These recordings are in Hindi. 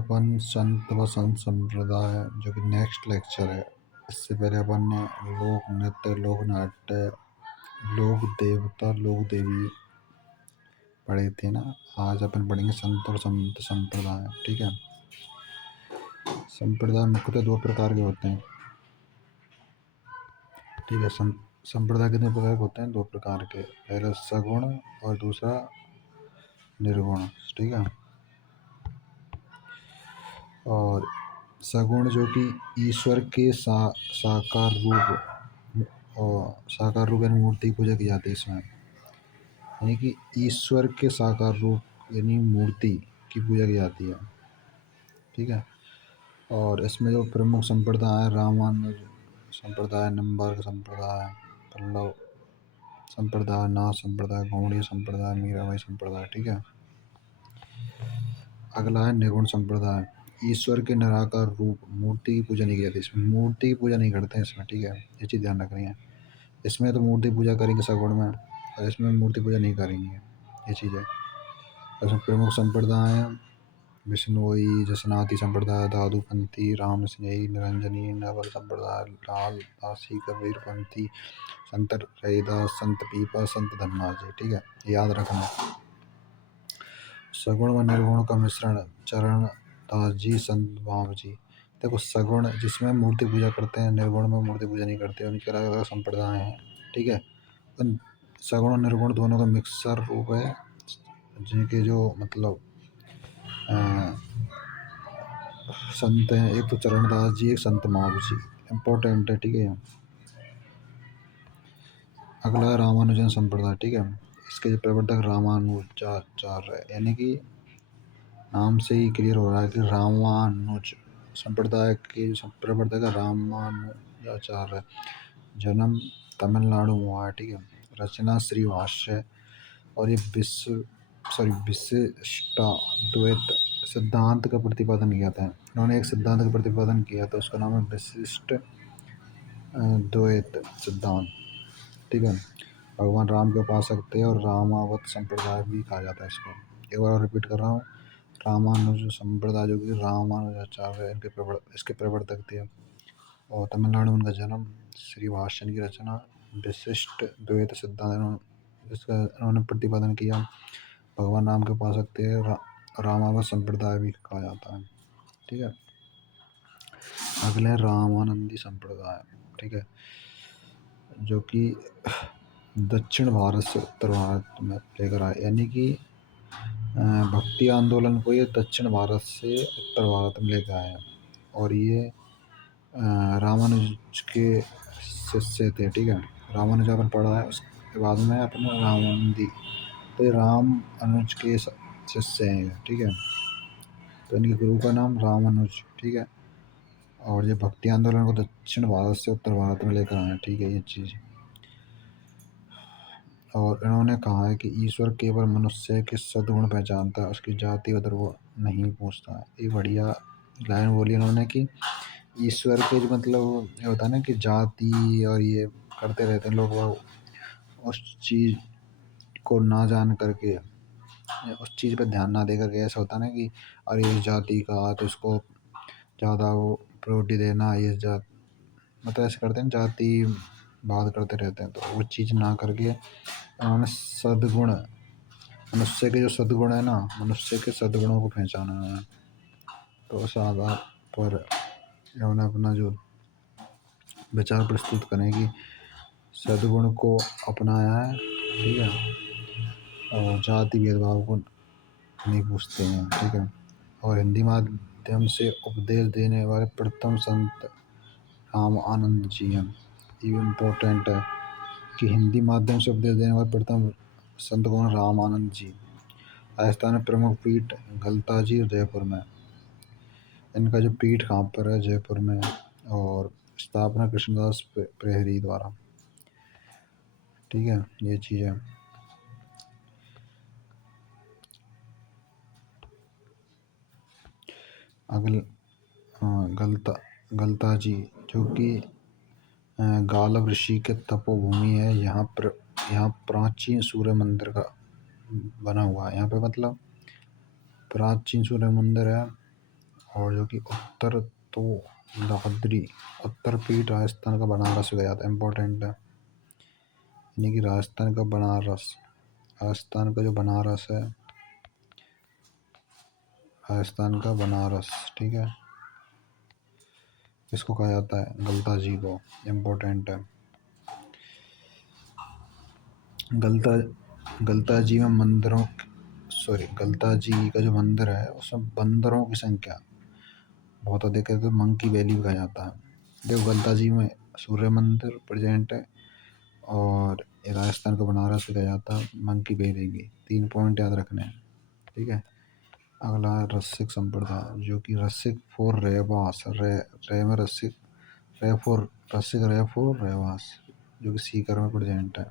अपन संत व संत संप्रदाय जो कि नेक्स्ट लेक्चर है। इससे पहले अपन ने लोक नृत्य, लोक नाट्य, लोक देवता, लोक देवी पढ़े थे ना। आज अपन पढ़ेंगे संत और संत संप्रदाय। ठीक है। संप्रदाय मुख्यतः दो प्रकार के होते हैं। ठीक है। संप्रदाय कितने प्रकार के होते हैं? दो प्रकार के। पहला सगुण और दूसरा निर्गुण। ठीक है। और सगुण जो कि ईश्वर के साकार रूप और साकार रूप यानी मूर्ति पूजा की जाती है इसमें। यानी कि ईश्वर के साकार रूप यानी मूर्ति की पूजा की जाती है। ठीक है। और इसमें जो प्रमुख संप्रदाय है, रामानुज संप्रदाय, निम्बार्क संप्रदाय, पल्लव संप्रदाय, नाथ संप्रदाय, गौड़ीय संप्रदाय, मीराबाई संप्रदाय। ठीक है। अगला है निर्गुण संप्रदाय। ईश्वर के निराकार रूप मूर्ति की पूजा नहीं की जाती। इसमें मूर्ति की पूजा नहीं करते हैं इसमें। ठीक है। ये चीज़ ध्यान रखनी है। इसमें तो मूर्ति पूजा करेंगे सगुण में, और इसमें मूर्ति पूजा नहीं करेंगे। ये चीज़ है। इसमें प्रमुख संप्रदाय हैं विष्णुई, जसनाती संप्रदाय, दादूपंथी, राम स्नेही, निरंजनी, नवल संप्रदाय, लाल दासी, कबीर पंथी, संत रैदास, संत पीपा, संत धनराज जी। ठीक है। याद रखना। सगुण व निर्गुण का मिश्रण चरण दास जी, संत बाब जी। देखो, सगुण जिसमें मूर्ति पूजा करते हैं, निर्गुण में मूर्ति पूजा नहीं करते, उनके अलग अलग संप्रदाय हैं। ठीक है। सगुण और निर्गुण दोनों का मिक्सर रूप है, जिनके जो मतलब संत हैं। एक तो चरणदास जी, एक संत माप जी। इम्पोर्टेंट है। ठीक है। अगला रामानुजन संप्रदाय। ठीक है। इसके जो प्रवर्तक रामानुजाचार्य है, यानी कि नाम से ही क्लियर हो रहा है कि रामानुज संप्रदाय के प्रवर्तक रामानुजाचार्य। जन्म तमिलनाडु में हुआ है। ठीक है। रचना श्री भाष्य और ये विशिष्टाद्वैत सिद्धांत का प्रतिपादन किया था। इन्होंने एक सिद्धांत का प्रतिपादन किया था, उसका नाम है विशिष्ट द्वैत सिद्धांत। ठीक है। भगवान राम के उपासक थे और रामावत संप्रदाय भी कहा जाता है इसको। एक बार रिपीट कर रहा हूँ। रामानुज संप्रदाय जो कि रामानुजाचार्य इसके प्रवर्तक थे, और तमिलनाडु में उनका जन्म, श्री भाष्य की रचना, विशिष्ट द्वैत सिद्धांत इसका इन्होंने प्रतिपादन किया। भगवान राम के उपासक थे, रामावत संप्रदाय भी कहा जाता है। ठीक है। अगले रामानंदी संप्रदाय। ठीक है। जो कि दक्षिण भारत से उत्तर भारत में लेकर आए, यानी कि भक्ति आंदोलन को ये दक्षिण भारत से उत्तर भारत में लेकर आए। और ये रामानुज के शिष्य थे। ठीक है। रामानुज अपन पढ़ा है, उसके बाद में अपना रामानंदी, तो ये राम अनुज के शिष्य हैं। ठीक है। तो इनके गुरु का नाम रामानुज। ठीक है। और ये भक्ति आंदोलन को दक्षिण भारत से उत्तर भारत में लेकर आए। ठीक है। ये चीज़। और इन्होंने कहा है कि ईश्वर केवल मनुष्य के सद्गुण पहचानता है, उसकी जाति और वो नहीं पूछता है। ये बढ़िया लाइन बोली इन्होंने कि ईश्वर के जो मतलब ये होता है ना कि जाति और ये करते रहते हैं लोग, वो उस चीज़ को ना जान करके, उस चीज़ पर ध्यान ना दे करके, ऐसा होता है ना कि अरे इस जाति का तो इसको ज़्यादा वो प्रायोरिटी देना, ये जात मतलब ऐसे करते हैं, जाति बात करते रहते हैं। तो वो चीज़ ना करके उन्होंने सद्गुण, मनुष्य के जो सद्गुण है ना, मनुष्य के सद्गुणों को पहचाना है। तो उस आधार पर इन्होंने अपना जो विचार प्रस्तुत करें कि सद्गुण को अपनाया है। ठीक है। और जाति भेदभाव को नहीं पूछते हैं। ठीक है। और हिंदी माध्यम से उपदेश देने वाले प्रथम संत राम आनंद जी हैं। ये इम्पोर्टेंट है कि हिंदी माध्यम से उपदेश देने वाले प्रथम संत कौन? राम आनंद जी। राजस्थान में प्रमुख पीठ गलता जी और जयपुर में। इनका जो पीठ कहाँ पर है? जयपुर में। और स्थापना कृष्णदास प्रहरी द्वारा। ठीक है। ये चीज़ है। गलता जी जो कि गालव ऋषि के तपोभूमि है। यहाँ प्राचीन सूर्य मंदिर का बना हुआ है। यहाँ पे मतलब प्राचीन सूर्य मंदिर है, और जो कि उत्तर तो दादरी उत्तर पीठ राजस्थान का बनारस गया था, इम्पोर्टेंट है। यानी कि राजस्थान का बनारस, राजस्थान का जो बनारस है, राजस्थान का बनारस, ठीक है, इसको कहा जाता है गलता जी को, इम्पोर्टेंट है। गलता गलता जी में मंदिरों, सॉरी, गलता जी का जो मंदिर है उसमें बंदरों की संख्या बहुत अधिक है, तो मंकी वैली भी कहा जाता है। देखो गलता जी में सूर्य मंदिर प्रेजेंट है, और राजस्थान का बनारस भी कहा जाता है मंकी वैली भी। 3 पॉइंट याद रखने हैं, ठीक है। अगला है रसिक संप्रदाय, जो कि रसिक फॉर रहवास, रे में रसिक, रे फॉर रसिक, रे फॉर रहवास, जो कि सीकर में प्रेजेंट है।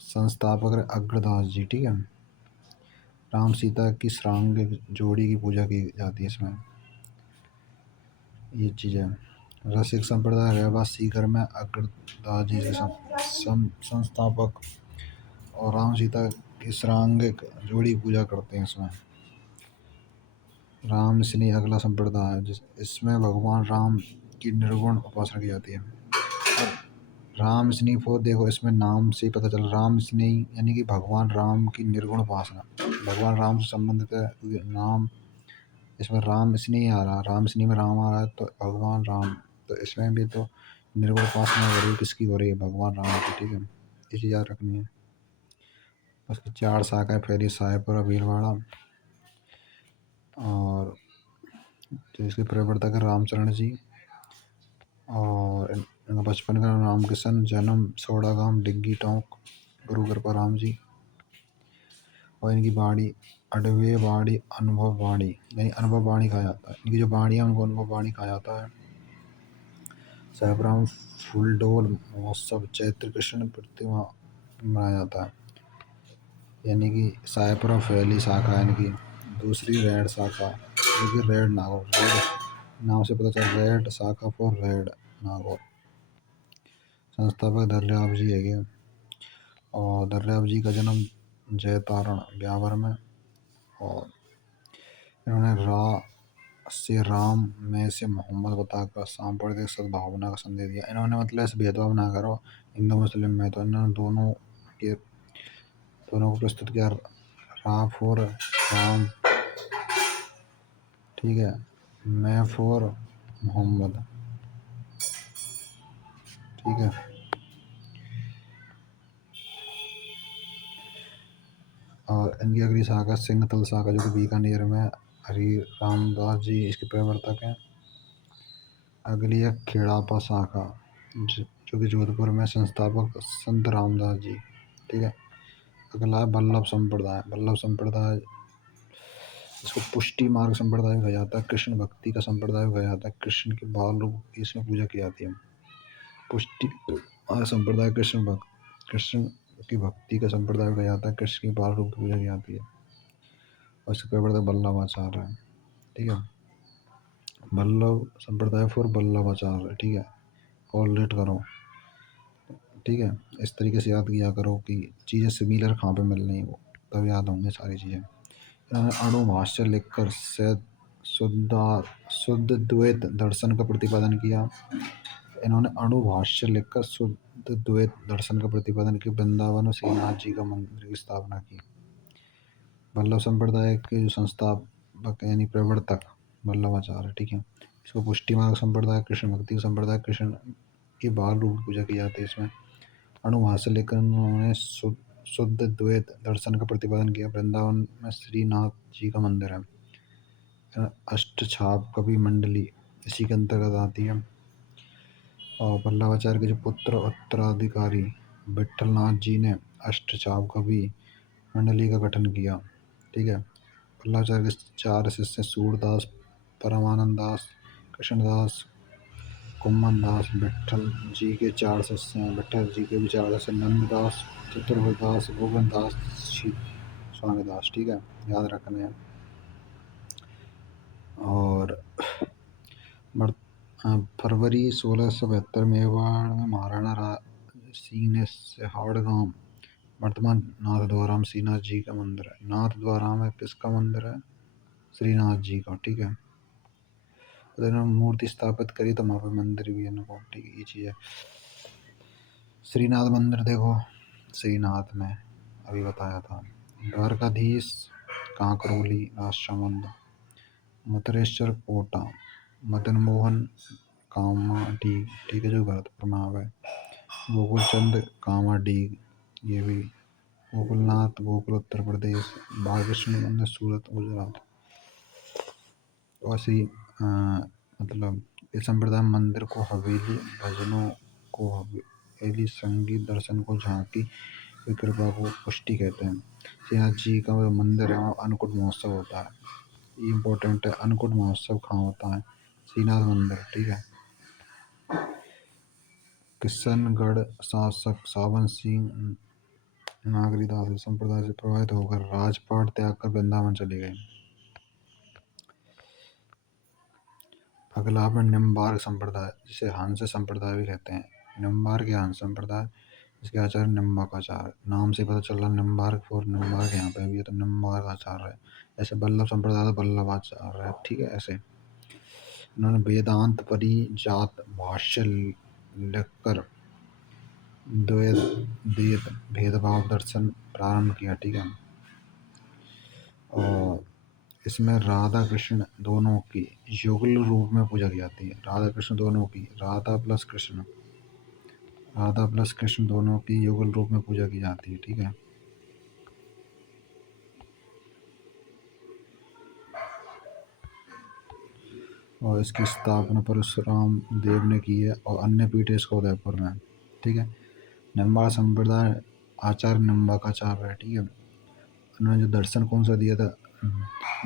संस्थापक है अग्रदास जी, ठीक है। राम सीता की श्रांग जोड़ी की पूजा की जाती है इसमें, ये चीज़ है। रसिक संप्रदाय रहवास सीकर में अग्रदास जी के संस्थापक, और राम सीता की श्रांगिक जोड़ी पूजा करते हैं इसमें। राम स्नेही अगला संप्रदाय है, इसमें भगवान राम की निर्गुण उपासना की जाती है। राम स्नेही फोर, देखो इसमें नाम से ही पता चल, राम स्नेही यानी कि भगवान राम की निर्गुण उपासना, भगवान राम से संबंधित है नाम। इसमें राम स्नेही आ रहा, राम स्नेही में राम आ रहा है, तो भगवान राम, तो इसमें भी तो निर्गुण उपासना हो रही है, किसकी हो रही है, भगवान राम की, ठीक है। ये चीज़ याद रखनी है। उसकी 4 शाखाएं फैली, साहेबपुरा, भीलवाड़ा, और जो इसके प्रवर्तक है रामचरण जी, और इनका बचपन का नाम रामकिशन, जन्म सोड़ागांव, डिग्गी टोंक, गुरु कृपा राम जी। और इनकी वाणी अडवे वाणी, अनुभव वाणी, यानी अनुभव वाणी कहा जाता है। इनकी जो वाणी है उनको अनुभव वाणी कहा जाता है। साहेबराम फूलडोल महोत्सव चैत्र कृष्ण प्रतिमा मनाया जाता है, यानी कि साहेबपुरा फैली शाखा है इनकी। दूसरी रेड शाखा, जो कि रेड नागौर, रेड नाम से पता चल, रेड शाखा फॉर रेड नागौर। संस्थापक दर्याव जी है, और दर्याव जी का जन्म जयतारण ब्यावर में, और इन्होंने रा से राम, में से मोहम्मद बताकर सांप्रदायिक सद्भावना का संदेश दिया। इन्होंने मतलब ऐसे भेदभाव ना करो हिंदू मुस्लिम में, तो इन्होंने दोनों को प्रस्तुत किया। रा फॉर राम, ठीक है, मैं फॉर मोहम्मद, ठीक है। और इनकी अगली शाखा सिंहतल शाखा, जो कि बीकानेर में, हरि रामदास जी इसके प्रवर्तक हैं। अगली है खेड़ापा शाखा, जो कि जोधपुर में, संस्थापक संत रामदास जी, ठीक है। अगला है वल्लभ संप्रदाय, वल्लभ संप्रदाय इसको पुष्टि मार्ग संप्रदाय भी कहा जाता है, कृष्ण भक्ति का संप्रदाय भी कहा जाता है, कृष्ण के बाल रूप की इसमें पूजा की जाती है। पुष्टि मार्ग संप्रदाय कृष्ण की भक्ति का संप्रदाय भी कहा जाता है, कृष्ण के बाल रूप की पूजा की जाती है। और इसके प्रवर्तक वल्लभाचार्य है, ठीक है। वल्लभ संप्रदाय फॉर वल्लभाचार्य, ठीक है, कॉलरेट करो, ठीक है। इस तरीके से याद किया करो कि चीज़ें सिमिलर कहाँ पे मिल रही हैं, वो तब याद होंगे सारी चीज़ें। इन्होंने अणुभाष्य लिखकर शुद्ध द्वैत दर्शन का प्रतिपादन किया। इन्होंने अणुभाष्य लिखकर शुद्ध द्वैत दर्शन का प्रतिपादन किया, वृंदावन में श्रीनाथ जी का मंदिर की स्थापना की। वल्लभ संप्रदाय के जो संस्थापक यानी प्रवर्तक वल्लभाचार्य, ठीक है। इसको पुष्टि मार्ग संप्रदाय, कृष्ण भक्ति संप्रदाय, कृष्ण के बाल रूप की पूजा की जाती है इसमें। अणुभाष्य लेकर उन्होंने शुद्ध द्वैत दर्शन का प्रतिपादन किया, वृंदावन में श्रीनाथ जी का मंदिर है। अष्टछाप कवि मंडली इसी के अंतर्गत आती है। और वल्लभाचार्य के जो पुत्र उत्तराधिकारी विठलनाथ जी ने अष्टछाप कवि मंडली का गठन किया, ठीक है। वल्लभाचार्य के 4 शिष्य सूरदास, परमानंद दास, कृष्णदास, कुम्मन दास। विट्ठल जी के 4 शिष्य हैं, विट्ठल जी के भी 4 शिष्य, नंददास, चतुर्भुजदास, गोविंद दास, स्वामी दास, ठीक है, याद रखने हैं। और फरवरी 1672 मेवाड़ में महाराणा सिंह ने सिहाड़ गांव, वर्तमान नाथद्वारा में श्रीनाथ जी का मंदिर है। नाथद्वारा में किसका मंदिर है, श्रीनाथ जी का, ठीक है। तो इन्होंने मूर्ति स्थापित करी तो वहाँ पे मंदिर भी है इनको, ठीक है, ये चीज़ है। श्रीनाथ मंदिर देखो, श्रीनाथ में अभी बताया था। द्वारकाधीश, कांकरोली, राजसमंद, मथुरेश्वर कोटा, मदन मोहन कामाडी, ठीक है, जो भरतपुर में आवे। गोकुल चंद कामाडी, ये भी। गोकुलनाथ गोकुल उत्तर प्रदेश। बालकृष्ण मंदिर सूरत गुजरात। वैसे ही मतलब इस संप्रदाय मंदिर को हवेली, भजनों को हवेली, संगीत, दर्शन को झांकी, फिर कृपा को पुष्टि कहते हैं। श्रीनाथ जी का जो मंदिर है वहाँ अन्नकूट महोत्सव होता है, ये इम्पोर्टेंट है। अन्नकूट महोत्सव कहाँ होता है? श्रीनाथ मंदिर, ठीक है। किशनगढ़ शासक सावन सिंह नागरीदास संप्रदाय से प्रभावित होकर राजपाट त्याग कर वृंदावन चले गए। अगला है निम्बार्क संप्रदाय, जिसे हंस संप्रदाय भी कहते हैं। निम्बार्क या हंस संप्रदाय, इसके आचार्य निम्बार्काचार्य, नाम से पता चल रहा निम्बार्क और निम्बार्क यहाँ पे भी है तो निम्बार्काचार्य है। ऐसे वल्लभ संप्रदाय तो वल्लभाचार्य है, ठीक है। ऐसे इन्होंने वेदांत परिजात भाष्य लिखकर द्वैत भेदभाव दर्शन प्रारंभ किया, ठीक है। और इसमें राधा कृष्ण दोनों की युगल रूप में पूजा की जाती है। राधा कृष्ण दोनों की, राधा प्लस कृष्ण दोनों की युगल रूप में पूजा की जाती है, ठीक है। और इसकी स्थापना परशुराम देव ने की है और अन्य पीठ इसको उदयपुर में, ठीक है। निम्बार्क संप्रदाय आचार्य निम्बार्काचार्य है, ठीक है। उन्होंने जो दर्शन कौन सा दिया था?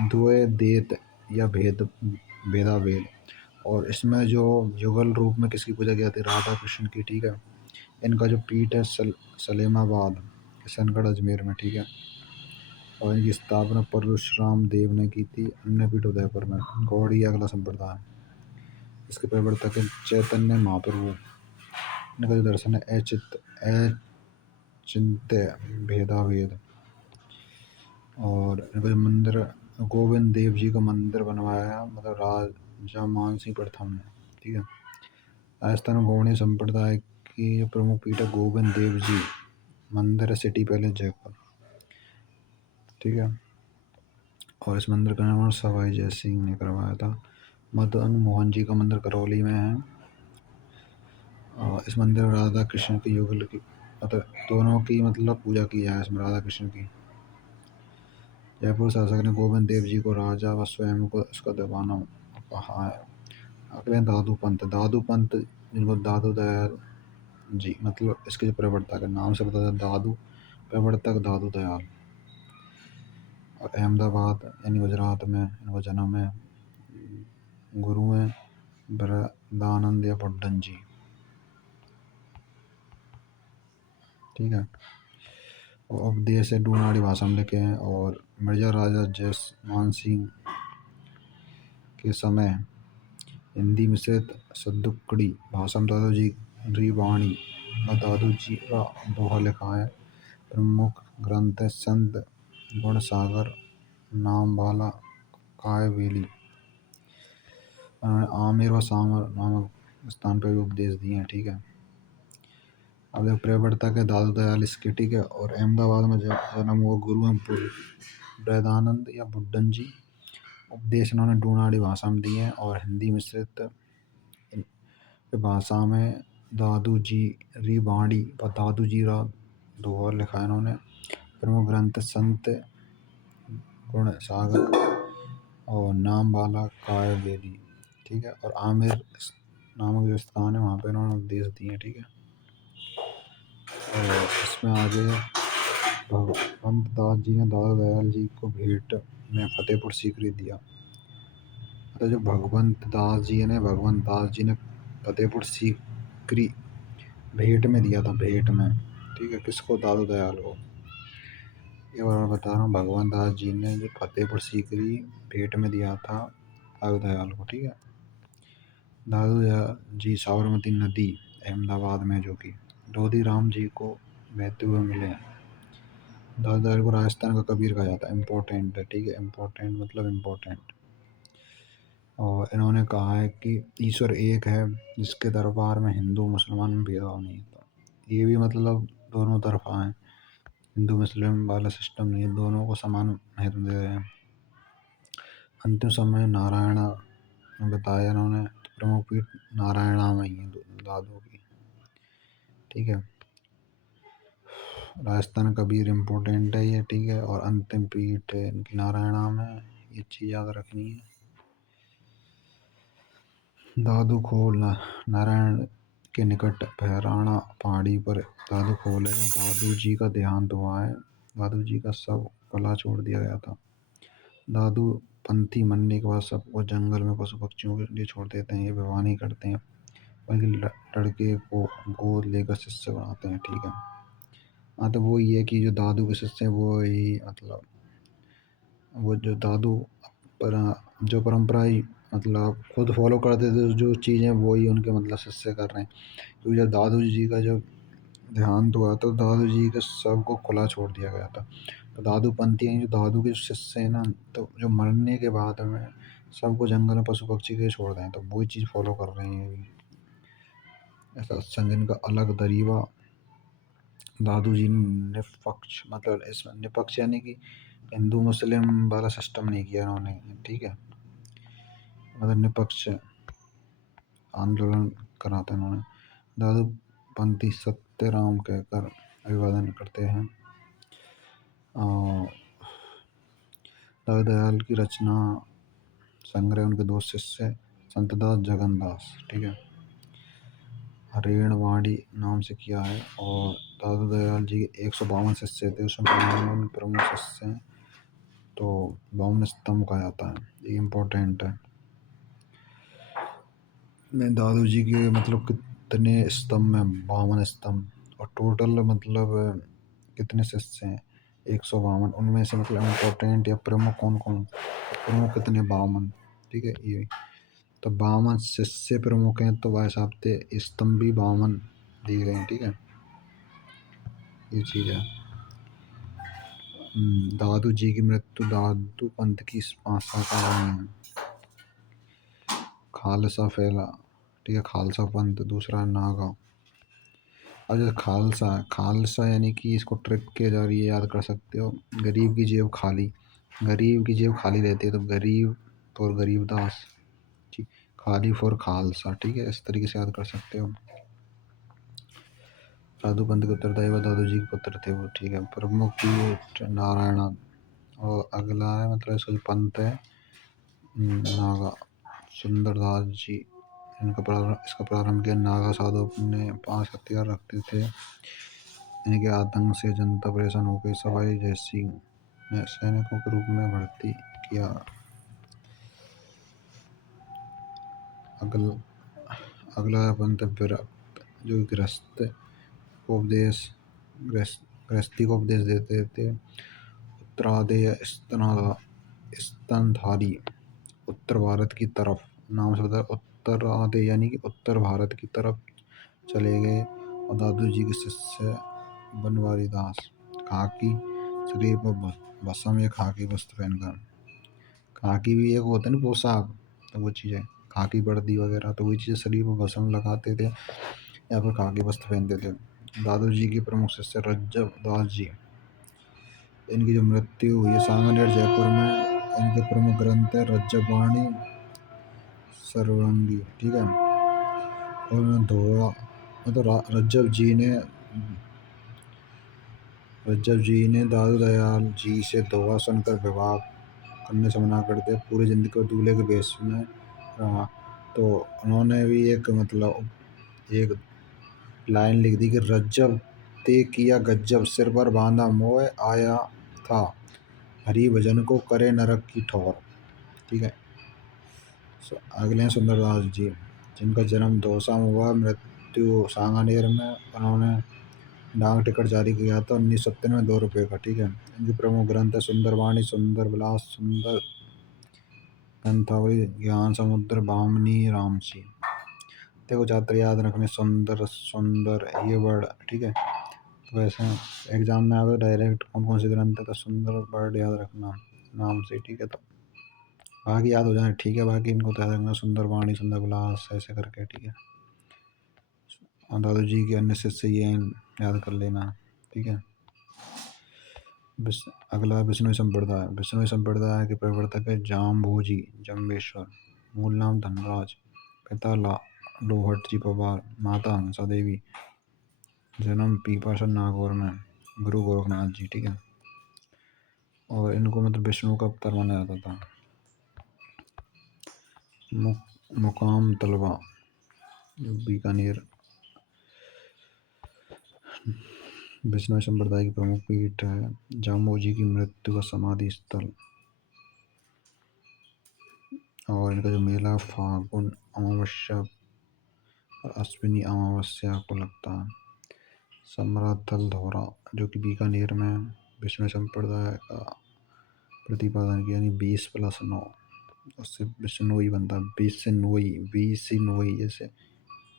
द्वैत या भेदाभेद। और इसमें जो युगल रूप में किसकी पूजा की जाती है? राधा कृष्ण की, ठीक है। इनका जो पीठ है सलेमाबाद, किशनगढ़, अजमेर में, ठीक है। और इनकी स्थापना परशुराम देव ने की थी, अन्य पीठ उदयपुर में। गौड़ीय अगला संप्रदाय, इसके प्रवर्तक है चैतन्य महाप्रभु। इनका जो दर्शन है अचिंत्य भेदाभेद। और इनका जो मंदिर गोविंद देव जी का मंदिर बनवाया है, मतलब राजा मानसिंह प्रथम ने, ठीक है। राजस्थान गौड़ीय संप्रदाय की जो प्रमुख पीठ है गोविंद देव जी मंदिर है, सिटी पैलेस जयपुर, ठीक है। और इस मंदिर का निर्माण सवाई जय सिंह ने करवाया था। मदन मोहन जी का मंदिर करौली में है। और इस मंदिर में राधा कृष्ण की युगल की मतलब दोनों की मतलब पूजा की जाए इसमें, राधा कृष्ण की। जयपुर शासक ने गोविंद देव जी को राजा व स्वयं को इसका दीवाना कहा है। अगले दादू पंत जिनको दादू दयाल जी, मतलब इसके जो प्रवर्तक है, नाम से पता चलता दादू, प्रवर्तक दादू दयाल। और अहमदाबाद यानी गुजरात में इनको जन्म है। गुरु हैं बृहदानंद या बुड्ढन जी, ठीक है। और उपदेश है डूनाड़ी भाषा में लिखे हैं। और मिर्जा राजा जयमान सिंह के समय हिंदी मिश्रित सद्दुकड़ी भाषा में दादू जी री वाणी व दादू जी का दोहा लिखा है। प्रमुख ग्रंथ है संत गुणसागर, नामबाला, कायवेली। उन्होंने आमेर व सामर नामक स्थान पर भी उपदेश दिए हैं, ठीक है। अब एक प्रवर्तक है दादू दयाल इसके, ठीक है। और अहमदाबाद में जन्म हुआ गुरु हैं बृहदानंद या बुड्ढन जी। उपदेश इन्होंने डूनाड़ी भाषा में दिए हैं। और हिंदी मिश्रित भाषा में दादू जी री वाणी व दादू जी रा दोहा लिखा है इन्होंने। प्रमुख ग्रंथ संत गुण सागर और नामबाला, कायवेली, ठीक है। और आमिर नामक जो स्थान है वहाँ पे इन्होंने उपदेश दिए हैं, ठीक है। और इसमें आगे भगवंत दास जी ने दादा दयाल जी को भेंट में फतेहपुर सीकरी दिया। तो जो भगवंत दास जी ने फतेहपुर सीकरी भेंट में दिया था, भेंट में, ठीक है, किसको? दादू दयाल को। ये बार बता रहा हूँ, भगवान दास जी ने जो फतेहपुर सीकरी भेंट में दिया था दादू दयाल को, ठीक है। दादू दयाल जी साबरमती नदी अहमदाबाद में जो कि लोधी राम जी को बहते हुए मिले हैं। दादू दयाल को राजस्थान का कबीर कहा जाता है। इम्पोर्टेंट है, ठीक है, इम्पोर्टेंट मतलब इम्पोर्टेंट। और इन्होंने कहा है कि ईश्वर एक है, जिसके दरबार में हिंदू मुसलमान में भेदभाव नहीं होता। ये भी मतलब दोनों तरफा है, हिंदू मुस्लिम वाला सिस्टम नहीं है, दोनों को समान महत्व दे रहे हैं। अंतिम समय नारायण बताया इन्होंने, तो प्रमुख पीठ नारायणा में ही है दादू की। ठीक है, राजस्थान कबीर इम्पोर्टेंट है ये। ठीक है, और अंतिम पीठ है इनकी नारायणा में, ये चीज़ याद रखनी है। दादू खोल नारायण के निकट भैराणा पहाड़ी पर दादू खोल है। दादू जी का देहांत हुआ है। दादू जी का शव कला छोड़ दिया गया था। दादू पंथी मनने के बाद सबको जंगल में पशु पक्षियों के लिए छोड़ देते हैं। ये विवाह नहीं करते हैं, बल्कि लड़के को गोद लेकर शिष्य बनाते हैं। ठीक है, हाँ, तो वो ये कि जो दादू के शिष्य हैं वो ही मतलब वो जो दादू पर जो परंपरा ही मतलब खुद फॉलो करते थे, जो चीज़ें वो ही उनके मतलब शिष्य कर रहे हैं। क्योंकि जब दादू जी का जब देहांत हुआ तो दादू जी के शव को खुला छोड़ दिया गया था। तो दादू पंथी हैं, जो दादू के शिष्य हैं ना, तो जो मरने के बाद में सबको जंगल में पशु पक्षी के लिए छोड़ दें, तो वही चीज़ फॉलो कर रहे हैं अभी। ऐसा सत्संग का अलग दरीवा। दादू जी ने निष्पक्ष मतलब इसमें निष्पक्ष यानी कि हिंदू मुस्लिम वाला सिस्टम नहीं किया उन्होंने। ठीक है, मतलब निष्पक्ष आंदोलन करा था इन्होंने। दादू पंथी सत्यराम कहकर अभिवादन करते हैं। दाऊ दयाल की रचना संग्रह उनके दो शिष्य संतदास जगन्दास, ठीक है, हरेणवाणी नाम से किया है। और दादू दयाल जी के 152 शिष्य थे, उसमें 52 प्रमुख शिष्य हैं। तो 52 स्तंभ कहा जाता है, ये इम्पोर्टेंट है। दादू जी के मतलब कितने स्तंभ हैं? 52 स्तंभ। और टोटल मतलब कितने शिष्य हैं? 152। उनमें से मतलब इम्पोर्टेंट या प्रमुख कौन कौन? प्रमुख कितने? 52। ठीक है, ये तो 52 शिष्य प्रमुख हैं, तो भाई साहब थे स्तंभ भी 52 दिए गए हैं। ठीक है, ये चीज़ है। दादू जी की मृत्यु दादू पंथ की 5 शाखाएं हैं। खालसा फैला, ठीक है, खालसा पंथ। दूसरा है नागा। अब जैसे खालसा है, खालसा यानी कि इसको ट्रिक के जरिए याद कर सकते हो। गरीब की जेब खाली, गरीब की जेब खाली रहती है, तो गरीब फॉर गरीबदास, ठीक, खाली फॉर खालसा। ठीक है, इस तरीके से याद कर सकते हो। दादू पंथ के उत्तरदायी व दादू जी के पुत्र थे वो। ठीक है, प्रमुख पीठ नारायण। और अगला है मतलब इसका जो पंथ है नागा सुंदरदास जी। इसका प्रारंभ किया नागा साधु अपने पास हथियार रखते थे। इनके आतंक से जनता परेशान हो गई। सवाई जयसिंह ने सैनिकों के रूप में भर्ती किया। अगला पंथ विरक्त, जो गृहस्थ को उपदेश गृहस्थी को उपदेश देते थे। उत्तरादेय स्तनधारी, उत्तर भारत की तरफ नाम से बता, उत्तरादेय यानी कि उत्तर भारत की तरफ चले गए। और दादू जी के शिष्य बनवारी दास खाकी शरीर पर भस्म या खाकी वस्त्र पहनकर। खाकी भी एक होता है ना पोशाक, तो वो चीज़ है खाकी वर्दी वगैरह, तो वही चीज़ शरीर पर भस्म लगाते थे या फिर खाकी वस्त्र पहनते थे। दादू जी के प्रमुख शिष्य रज्जब दास जी, इनकी जो मृत्यु हुई है सांगानेर जयपुर में। इनके प्रमुख ग्रंथ है रज्जब वाणी सर्वंगी। ठीक है, और उन्होंने दोहा मतलब रज्जब जी ने दादू दयाल जी से दोहा सुनकर विवाह करने से मना कर दिया। पूरी जिंदगी को दूल्हे के भेष में रहा। तो उन्होंने भी एक मतलब एक लाइन लिख दी कि रज्जब ते किया गज्जब, सिर पर बांधा मोह आया था, हरि भजन को करे नरक की ठोर। ठीक है, अगले हैं सुंदरदास जी, जिनका जन्म दौसा में हुआ, मृत्यु सांगानेर में। उन्होंने डाक टिकट जारी किया था 1997 में 2 रुपये का। ठीक है, इनके प्रमुख ग्रंथ है सुंदरवाणी, सुंदर विलास, सुंदर ग्रंथावली, ज्ञान समुद्र, बामनी, रामसी। देखो ज़्यादातर याद रखने सुंदर सुंदर ये वर्ड। ठीक है, तो वैसे एग्जाम में आवे डायरेक्ट कौन कौन से ग्रंथ है, तो सुंदर वर्ड याद रखना नाम से। ठीक है, तो बाकी याद हो जाए ठीक है, बाकी इनको तो याद रखना, सुंदर वाणी, सुंदर विलास, ऐसे करके, ठीक है। और दादू जी के अन्य शिष्य ये याद कर लेना, ठीक है। अगला विष्णु संप्रदाय। विष्णु संप्रदाय के प्रवर्तक है जाम्भोजी जम्बेश्वर। मूल नाम धनराज, पिता लोहट जी पवार, माता हंसा देवी, जन्म पीपाशर नागौर में, गुरु गोरखनाथ जी, ठीक है। और इनको मतलब विष्णु का अवतार माना जाता था। मुकाम तलवा, बीकानेर, विष्णु संप्रदाय की प्रमुख पीठ है। जाम्बोजी की मृत्यु का समाधि स्थल। और इनका जो मेला फागुन अमावस्या और अश्विनी अमावस्या को लगता है। समराथल धोरा, जो कि बीकानेर में विष्णु संप्रदाय का प्रतिपादन किया, यानी 20+9, उससे बिश्नोई बनता है, 20 से नोई, 20 से नोई, जैसे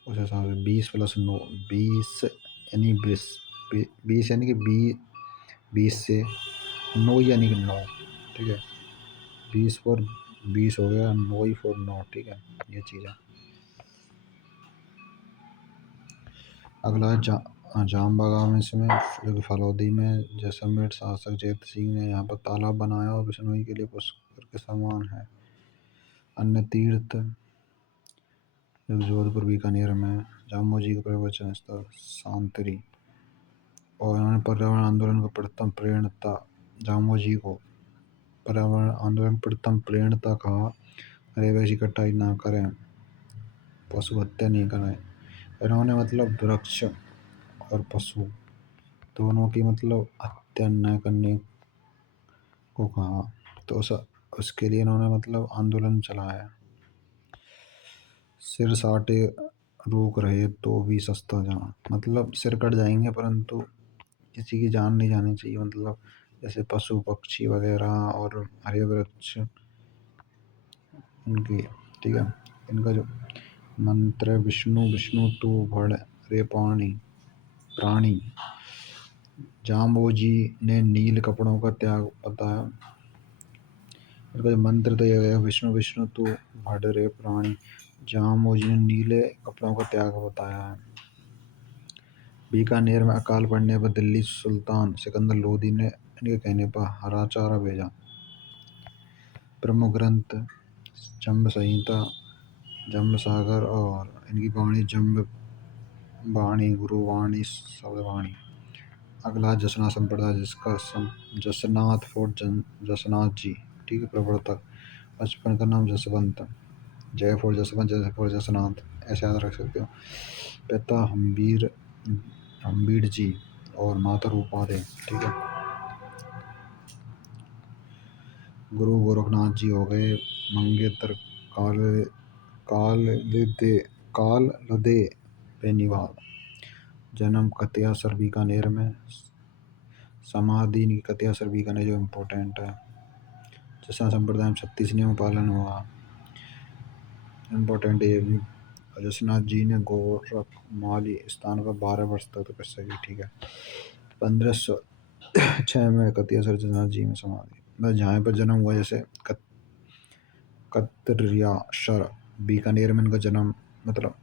उस हिसाब से 20+9, 20 यानी 20, 20 यानी कि 20 से नोई यानी कि 9, ठीक है। 20 फॉर 20 हो गया, नोई फॉर 9, ठीक है, ये चीज़ है। अगला है जाम्बा गाँव में, इसमें जो कि फलौदी में जैसलमेर शासक जैत सिंह ने यहाँ पर तालाब बनाया और बिश्नोई के लिए पुष्कर के समान है। अन्य तीर्थ जोधपुर बीकानेर में, जामोजी का प्रवचन स्थल सांतरी। और इन्होंने पर्यावरण आंदोलन को प्रथम प्रेरणता, जामोजी को पर्यावरण आंदोलन प्रथम प्रेरणता कहा। हरे वैसी कटाई ना करें, पशु हत्या नहीं करें। इन्होंने मतलब वृक्ष और पशु दोनों की मतलब हत्या न करने को कहा। तो उसके लिए इन्होंने मतलब आंदोलन चलाया। सिर साटे रोक रहे तो भी सस्ता जहाँ, मतलब सिर कट जाएंगे परंतु किसी की जान नहीं जानी चाहिए, मतलब जैसे पशु पक्षी वगैरह और हरे वृक्ष उनकी, ठीक है। इनका जो मंत्र है, विष्णु विष्णु तू भड़ रे प्राणी। जाम्बोजी ने नील कपड़ों का त्याग बताया। इनका जो मंत्र दिया गया, विष्णु विष्णु तू भड़ रे प्राणी, जाम्बोजी ने नीले कपड़ों का त्याग बताया है। बीकानेर में अकाल पड़ने पर दिल्ली सुल्तान सिकंदर लोदी ने इनके कहने पर हरा चारा भेजा। प्रमुख ग्रंथ जम्ब संहिता, जम्ब सागर और इनकी वाणी जम्ब वाणी, गुरुवाणी, शब्दवाणी। अगला जसनाथ संप्रदाय, जिसका जसनाथ फोर्ट जसनाथ जी, ठीक है, प्रवर्तक। बचपन का नाम जसवंत, जय फोर्ट जसवंत, जय फोर्ट जसनाथ, ऐसे याद रख सकते हो। पिता हम्बीर जी और माता रूपा दे, ठीक है। गुरु गोरखनाथ जी हो गए मंगेतर काल लदे बेनीवाल। जन्म कतियासर बीकानेर में, समाधि इनकी कतियासर बीकानेर, जो इम्पोर्टेंट है। जैसा संप्रदाय में 36 नियम पालन हुआ, इम्पोर्टेंट ये भी। जसनाथ जी ने गोरखमाली स्थान पर 12 वर्ष तक तपस्या की, ठीक है। 1506 में कतियासर जसनाथ जी में समाधि, मतलब जहाँ पर जन्म हुआ, जैसे कतरियाशर बीकानेर में इनका जन्म, मतलब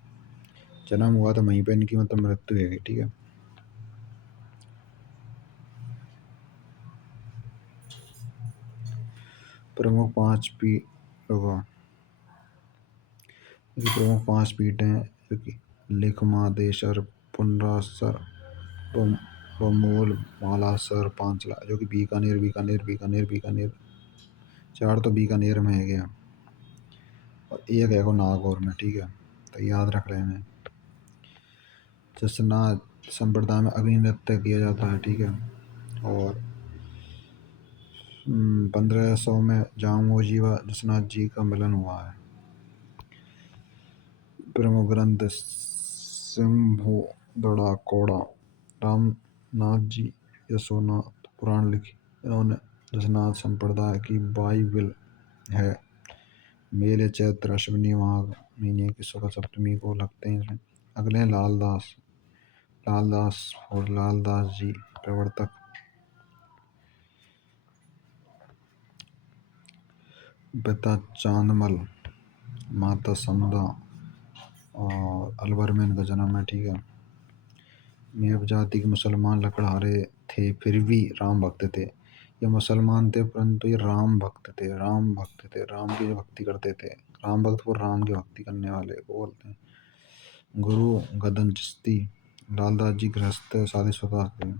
जन्म हुआ तो वहीं पे इनकी मतलब मृत्यु है, ठीक है। प्रमुख पांच प्रमुख 5 पीठ हैं, जो कि लिखमादेशर, पुनरासर, बमूल, मालासर, पांचला, जो कि बीकानेर बीकानेर बीकानेर बीकानेर, 4 तो बीकानेर में है गया और एक है को नागौर में, ठीक है, तो याद रख लेना। जसनाथ संप्रदाय में अग्नि नृत्य किया जाता है, ठीक है। और 1500 में जामोजी व जसनाथ जी का मिलन हुआ है। प्रमुख ग्रंथ सिंहो दड़ा कोड़ा, रामनाथ जी यशोनाथ पुराण लिखी। इन्होंने जसनाथ संप्रदाय की बाइबिल है। मेले चैत्र अश्विनी माघ महीने की शुक्ल सप्तमी को लगते हैं इसमें। अगले हैं लालदास और लालदास जी, प्रवर्तक। पिता चांदमल, माता समदा और अलवर में इनका जन्म है। ठीक है। मेव जाति के मुसलमान लकड़हारे थे फिर भी राम भक्त थे। ये मुसलमान थे परंतु ये राम भक्त थे, राम भक्त थे, राम की जो भक्ति करते थे। राम भक्त को राम की भक्ति करने वाले को बोलते हैं। गुरु गदन चिश्ती, लालदास जी गृहस्थ शादीशुदा थे।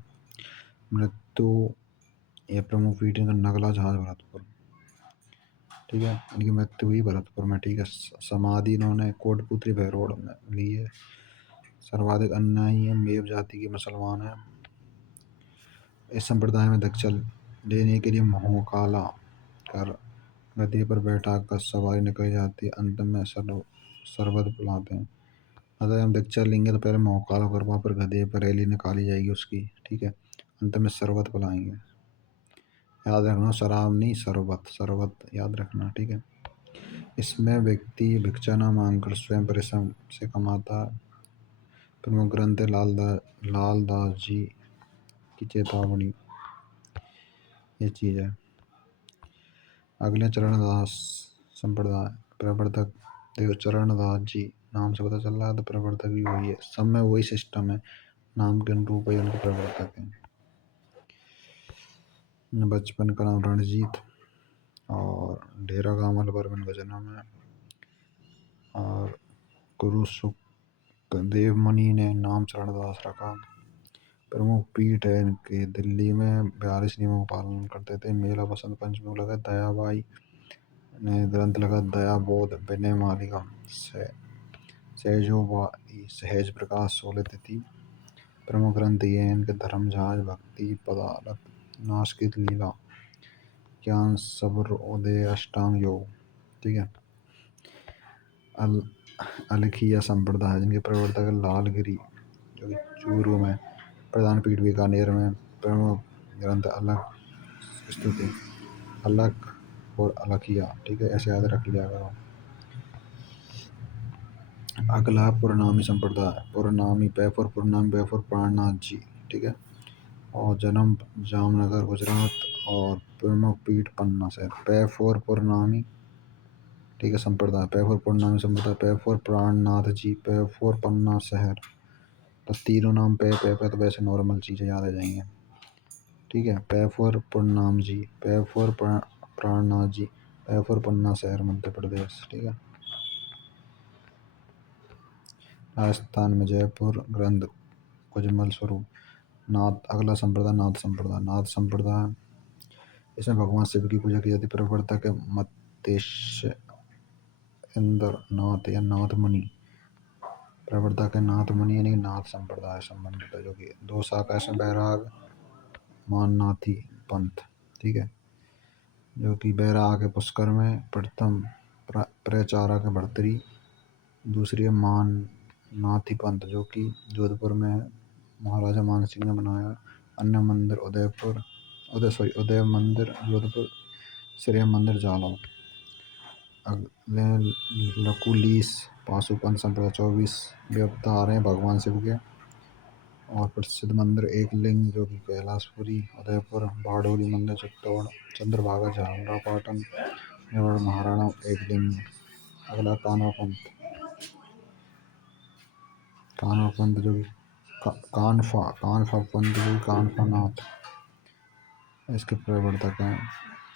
मृत्यु ये प्रमुख पीठ इनका नगला जहाज भरतपुर। ठीक है। इनकी मृत्यु हुई भरतपुर में। ठीक है। समाधि इन्होंने कोटपुतली भैरोड़ में ली है। सर्वाधिक अनुयायी है मेव जाति के मुसलमान है। इस संप्रदाय में दीक्षा लेने के लिए मुंह काला कर गधे पर बैठा कर सवारी निकल जाती है। अंत में सरबत बुलाते हैं। अगर हम दीक्षा लेंगे तो पहले मुंह काला कर वहाँ पर गधे पर रैली निकाली जाएगी उसकी। ठीक है। अंत में शरबत पिलाएंगे। याद रखना, शराब नहीं, शरबत, शरबत याद रखना। ठीक है। इसमें व्यक्ति भिक्षा न मांगकर स्वयं परिश्रम से कमाता है। प्रमुख ग्रंथ है लालदास जी की चेतावनी, ये चीज है। अगले चरणदास संप्रदाय, प्रवर्तक देखो चरणदास जी नाम से पता चल रहा है तो प्रवर्तक भी वही है। सब में वही सिस्टम है, नाम के अनुरूप ही उनके प्रवर्तक हैं। बचपन का नाम रणजीत और डेरा गांव अलवर में इनका जन्म है। और गुरु सुखदेव मुनि ने नाम चरणदास रखा। प्रमुख पीठ है इनके दिल्ली में 42 नियमों का पालन करते थे। मेला बसंत पंचमी को लगा। दयाबाई ने ग्रंथ लगा दया बोध विनय मालिका से सहजोबाई सहज प्रकाश 16 तिथि। प्रमुख ग्रंथ ये हैं इनके धर्म जहाज, भक्ति पदार्थ, नाश की लीला, ज्ञान सब्र उदय, अष्टांग योग। ठीक है। अलखिया संप्रदाय जिनके प्रवर्तक है लालगिरी जो कि चूरू में, प्रधान पीठ बीकानेर में। प्रमुख ग्रंथ अलग स्तुति, अलग और अलखिया। ठीक है। ऐसे याद रख लिया करो। अगला पुरनामी संप्रदाय, पुरनामी पैफर पुरनामी पैफर प्राणनाथ जी। ठीक है। और जन्म जामनगर गुजरात और प्रमुख पीठ पन्ना शहर। पैफोर पुरनामी, ठीक है, संप्रदाय पैफोर पुरनामी संप्रदाय, पैफोर प्राणनाथ जी, पैफोर पन्ना शहर। तो तीनों नाम पे तो वैसे नॉर्मल चीज़ें याद आ जाएंगे। ठीक है। पैफोर पुरनाम जी, पैफोर प्राणनाथ जी, पैफोर पन्ना शहर मध्य प्रदेश। ठीक है। राजस्थान में जयपुर ग्रंथ कुजमल स्वरूप। नाथ, अगला संप्रदाय नाथ संप्रदाय। नाथ संप्रदाय इसमें भगवान शिव की पूजा की जाती है। प्रवर्तक है मतेश इंद्र नाथ या नाथ मुनि। प्रवर्तक है नाथ मुनि यानी नाथ संप्रदाय संबंधित है, जो कि 2 शाखा है बैराग माननाथी पंथ। ठीक है। जो कि बैराग है पुष्कर में, प्रथम प्रचारक है भर्तरी, दूसरी है मान नाथी पंथ जो कि जोधपुर में है, महाराजा मान सिंह ने बनाया। अन्य मंदिर उदय मंदिर जोधपुर, श्रेय मंदिर जालौर। लकुलीस पाशुपत संप्रदाय 24 अवतार हैं भगवान शिव के। और प्रसिद्ध मंदिर एक लिंग जो कि कैलाशपुरी उदयपुर, बारडोली मंदिर चित्तौड़, चंद्रभागा झालरा पाटन, मेवाड़ महाराणा एक लिंग। अगला कान्हा पंथ, कान्हा पंथ जो कि कानफा पंथ जो कि कानफा नाथ इसके प्रवर्तक हैं।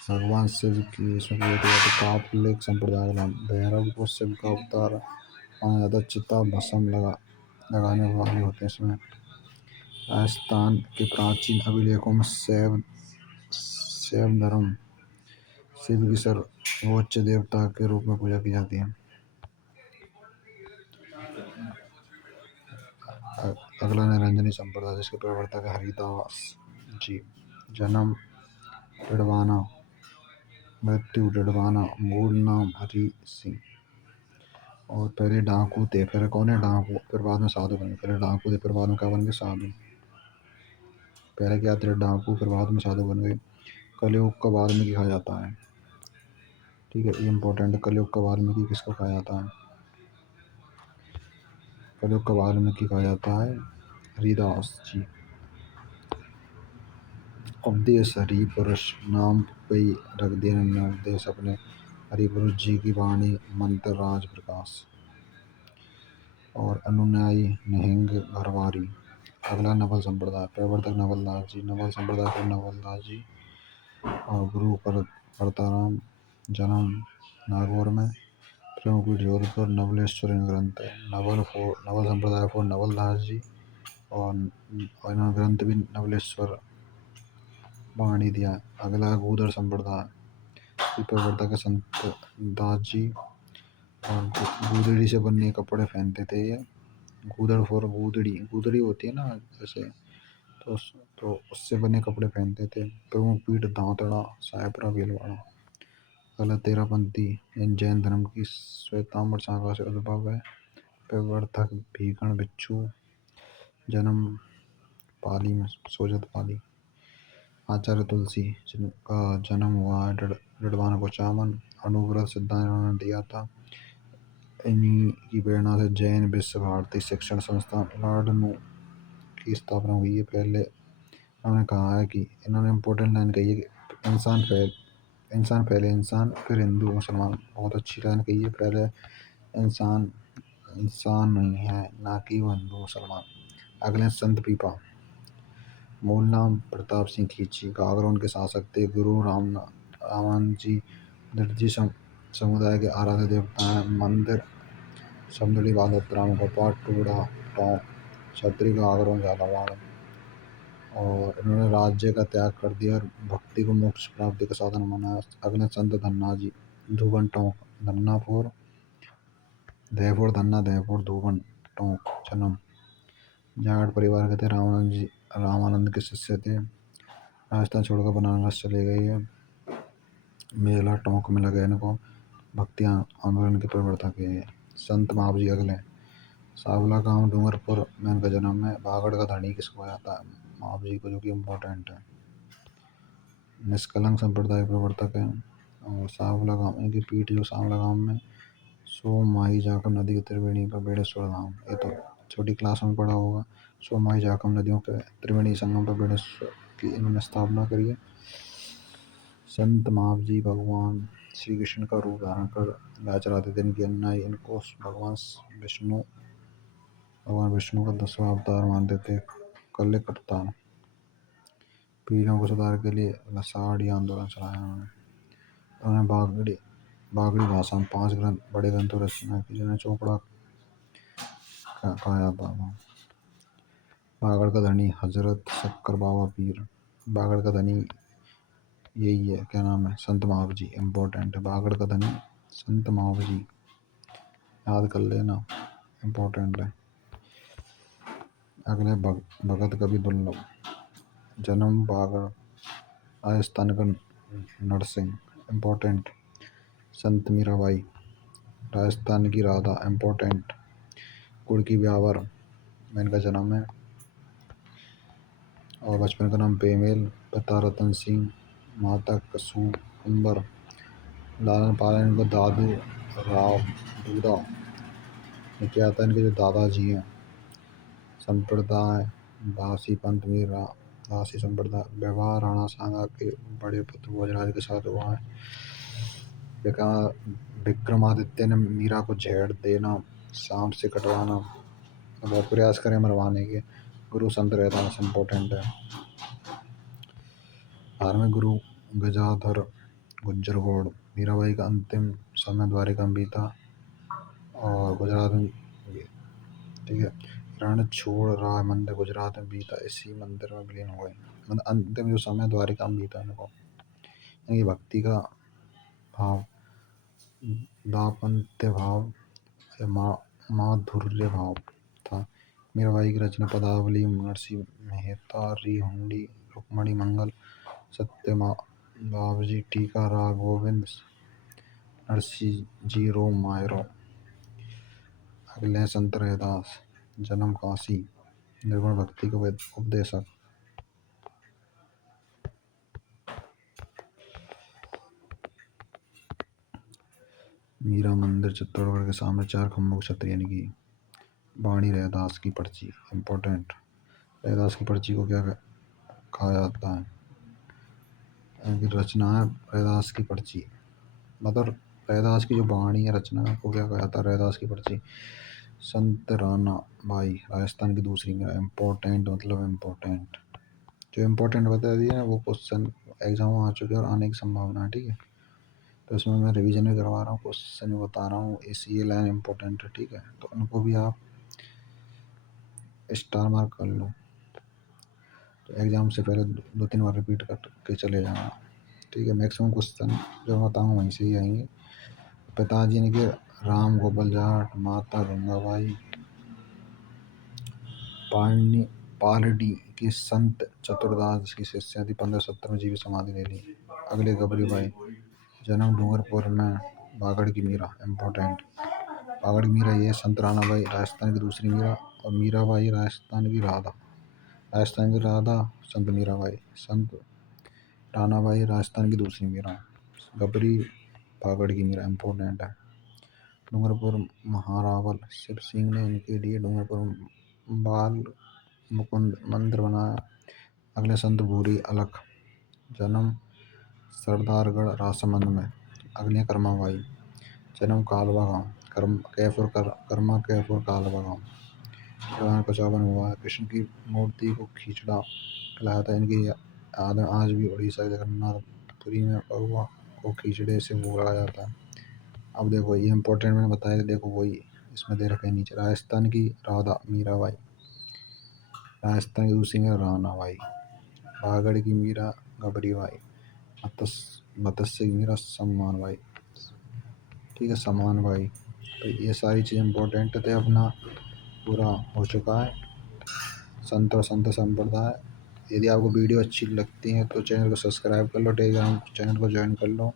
भगवान शिव की इसमें पूजा की जाती है। कापलिक संप्रदाय का नाम, भैरव को शिव का अवतार माना जाता है। चिता भस्म लगाने वाले होते हैं इसमें। राजस्थान के प्राचीन अभिलेखों में शैव धर्म शिव की सर्वोच्च देवता के रूप में पूजा की जाती है। अगला निरंजनी संप्रदाय जिसके प्रवर्तक है हरिदास जी। जन्म डिडवाना, मृत्यु डिडवाना, मूल नाम हरि सिंह। और पहले डाकू थे, फिर कौन है डाकू, फिर बाद में साधु बने। पहले डाकू थे फिर बाद में क्या बन गए, साधु। पहले क्या थे, डाकू, फिर बाद में साधु बन गए। कलयुग का वाल्मीकि कहा जाता है। ठीक है। ये इंपॉर्टेंट है। कलयुग का वाल्मीकि किसको कहा जाता है, कलयुग का वाल्मीकि कहा जाता है हरिदास जी। उपदेश हरि पुरुष नाम पे ही रख दिया इन्होंने उपदेश अपने हरिपुरुष जी की वाणी मंत्र राज प्रकाश और अनुयायी निहिंग घरवारी। अगला नवल संप्रदाय प्रवर्तक नवलदास जी। नवल संप्रदाय को नवलदास जी और गुरु परताराम। जन्म नागौर में। प्रमुख पीठ जोधपुर। नवलेश्वर ग्रंथ है। नवल संप्रदाय को नवलदास जी और इन्होंने ग्रंथ भी नवलेश्वर वाणी दिया। अगला गूदड़ संप्रदाय प्रवर्तक है संत दास जी और गूदड़ी से बने कपड़े पहनते थे ये। गूदड़ फॉर गूदड़ी होती है ना जैसे, तो उससे बने कपड़े पहनते थे। प्रमुख पीठ दांतड़ा सायपुरा भीलवाड़ा। अगला तेरापंथी जैन धर्म की श्वेतांबर शाखा से उद्भव है। प्रवर्तक भीकण भिक्षु। जन्म पाली में सोजत पाली। आचार्य तुलसी जिनका जन्म हुआ है डडवाना कोचामन। अनुव्रत सिद्धांत इन्होंने दिया था। इन्हीं की प्रेरणा से जैन विश्व भारती शिक्षण संस्थान लाडनू की स्थापना हुई है। पहले उन्होंने कहा है कि इन्होंने इम्पोर्टेंट लाइन कही है कि इंसान पहले इंसान फिर हिंदू मुसलमान। बहुत अच्छी लाइन कही है। पहले इंसान नहीं है, ना कि वो हिंदू मुसलमान। अगले संत पीपा। मूल नाम प्रताप सिंह खींची। घाघरा उनके शासक थे। गुरु रामानंद जी दर्जी समुदाय के आराध्य देवता हैं। मंदिर समदड़ी बालोतराम गोपाल टूड़ा टोंक छतरी घाघरों झालावाड़। और इन्होंने राज्य का त्याग कर दिया और भक्ति को मोक्ष प्राप्ति का साधन माना। अगले संत धन्ना जी धुवन टोंक धन्नापुर दहपुर धन्ना दहपुर धुवन टोंक। जन्म जाट परिवार के थे। रामानंद के शिष्य थे। राजस्थान छोड़कर बनारस चले गए है। मेला टोंक में लगे इनको। भक्ति आंदोलन के प्रवर्तक है। संत महावजी अगले सावला गांव डूंगरपुर में इनका जन्म है। बागड़ का धनी किसको आता है? महावजी को, जो कि इम्पोर्टेंट है। निष्कलंक संप्रदाय प्रवर्तक है। और सावला गांव इनकी पीठ जो सावला गांव में सोमाही जाकम नदी के त्रिवेणी पर बेड़ेश्वर धाम। ये तो छोटी क्लास में पढ़ा होगा। सोमाही जाकम नदियों के त्रिवेणी संगम पर बेड़ेश्वर की इन्होंने स्थापना करी है। संत महावजी भगवान श्री कृष्ण का रूप धारण कर गाय चराते थे। इनकी अनुयायी इनको भगवान विष्णु का 10वां अवतार मानते थे। कल्ले कप्तान पीढ़ियों को सुधार के लिए लसाड़ी आंदोलन चलाया उन्होंने। बागड़ी भाषा में 5 बड़े ग्रंथों रचना की जिन्हें चोपड़ा कहा जाता था। बागड़ का धनी हजरत शक्कर बाबा पीर। बागड़ का धनी यही है, क्या नाम है? संत महावजी। इम्पोर्टेंट है। बागड़ का धनी संत महावजी, याद कर लेना, इम्पोर्टेंट है। अगले भगत कवि दुर्लभ। जन्म बागड़ राजस्थान का नरसिंह। इम्पोर्टेंट। संत मीराबाई राजस्थान की राधा। इम्पोर्टेंट। कुड़की ब्यावर में इनका जन्म है। और बचपन का नाम बेमेल। पिता रतन सिंह, माता कसुम्बर। लालन पालन इनको दादू राव दूधा ने किया था। इनके जो दादाजी हैं। संप्रदाय दासी पंथ मीरा दासी संप्रदाय। व्यवहार राणा सांगा के बड़े पुत्र भोजराज के साथ हुआ है। विक्रमादित्य ने मीरा को झेड़ देना, सांप से कटवाना, बहुत प्रयास करें मरवाने के। गुरु संत रैदास इम्पोर्टेंट है। धार्मिक गुरु गजाधर गुज्जर गौड़। मीराबाई का अंतिम समय द्वारिका में बीता और गुजरात में, ठीक है, रण छोड़ रहा मंदिर गुजरात में बीता, इसी मंदिर में विलीन हो गए। मतलब अंतिम जो समय द्वारिका में बीता इनको। इनकी भक्ति का भाव दापंत्य भाव या माधुर्य भाव था। मीराबाई की रचना पदावली, नरसी मेहता, हुंडी, रुक्मणी मंगल, सत्य बाबजी, टीका, राग गोविंद, नरसी जीरो मायरो। अगले संत रैदास। जन्म काशी। निर्गुण भक्ति के उपदेशक। मीरा मंदिर चित्तौड़गढ़ के सामने 4 खम्भों की छतरी की। वाणी रैदास की पर्ची। इम्पोर्टेंट। रैदास की पर्ची को क्या कहा जाता है? इनकी रचना है रैदास की पर्ची। मतलब रैदास की जो वाणी है रचना को क्या कहा जाता है? रैदास की पर्ची। संत राणा बाई राजस्थान की दूसरी मीरा। इम्पोर्टेंट मतलब इम्पोर्टेंट, जो इम्पोर्टेंट बता दिया ना वो क्वेश्चन एग्जाम में आ चुके हैं और आने की संभावना है। ठीक है, तो इसमें मैं रिवीजन भी करवा रहा हूँ, क्वेश्चन भी बता रहा हूँ, इसी ये लाइन इम्पोर्टेंट है। ठीक है, तो उनको भी आप स्टार मार्क कर लो, तो एग्जाम से पहले 2-3 बार रिपीट करके चले जाना। ठीक है, मैक्सिमम क्वेश्चन जो बताऊँ वहीं से ही आएंगे। पिताजी ने कि राम गोपाल जाट, माता गंगाबाई, पालनी पालड़ी के संत चतुरदास की शिष्या थी, 1570 में जीवित समाधि ले ली। अगले गबरी बाई, जन्म डूंगरपुर में, बागड़ की मीरा इम्पोर्टेंट। बागड़ की मीरा ये संत राणाबाई राजस्थान की दूसरी मीरा, और मीराबाई राजस्थान की राधा। राजस्थान की राधा संत मीराबाई, संत राणाबाई राजस्थान की दूसरी मीरा। गबरी बागड़ की मीरा इम्पोर्टेंट है। डूंगरपुर महारावल शिव सिंह ने इनके लिए डूंगरपुर बाल मुकुंद मंदिर बनाया। अगले संत भूरी अलख, जन्म सरदारगढ़ राजसमंद में। अगले कर्माबाई, जन्म कालवा गाँव, कर्मा कैफुर कालवा गाँव। 55 हुआ है। कृष्ण की मूर्ति को खींचड़ा कहलाया था। इनकी याद में आज भी उड़ीसा के जगन्नाथपुरी में भगवा को खींचड़े से भोगा जाता है। अब देखो ये इंपॉर्टेंट मैंने बताया, देखो वही इसमें दे रखा है नीचे। राजस्थान की राधा मीराबाई, राजस्थान की दूसरी मीरा राणाबाई, बागड़ की मीरा गबरीबाई, मत्स्य की मीरा सम्मान बाई। ठीक है, सम्मान बाई। तो ये सारी चीज़ इंपॉर्टेंट थे। अपना पूरा हो चुका है संत और संत संप्रदाय। यदि आपको वीडियो अच्छी लगती है तो चैनल को सब्सक्राइब कर लो, टेलीग्राम चैनल को ज्वाइन कर लो।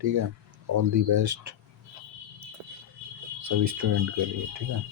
ठीक है, ऑल दी बेस्ट सभी स्टूडेंट के लिए। ठीक है।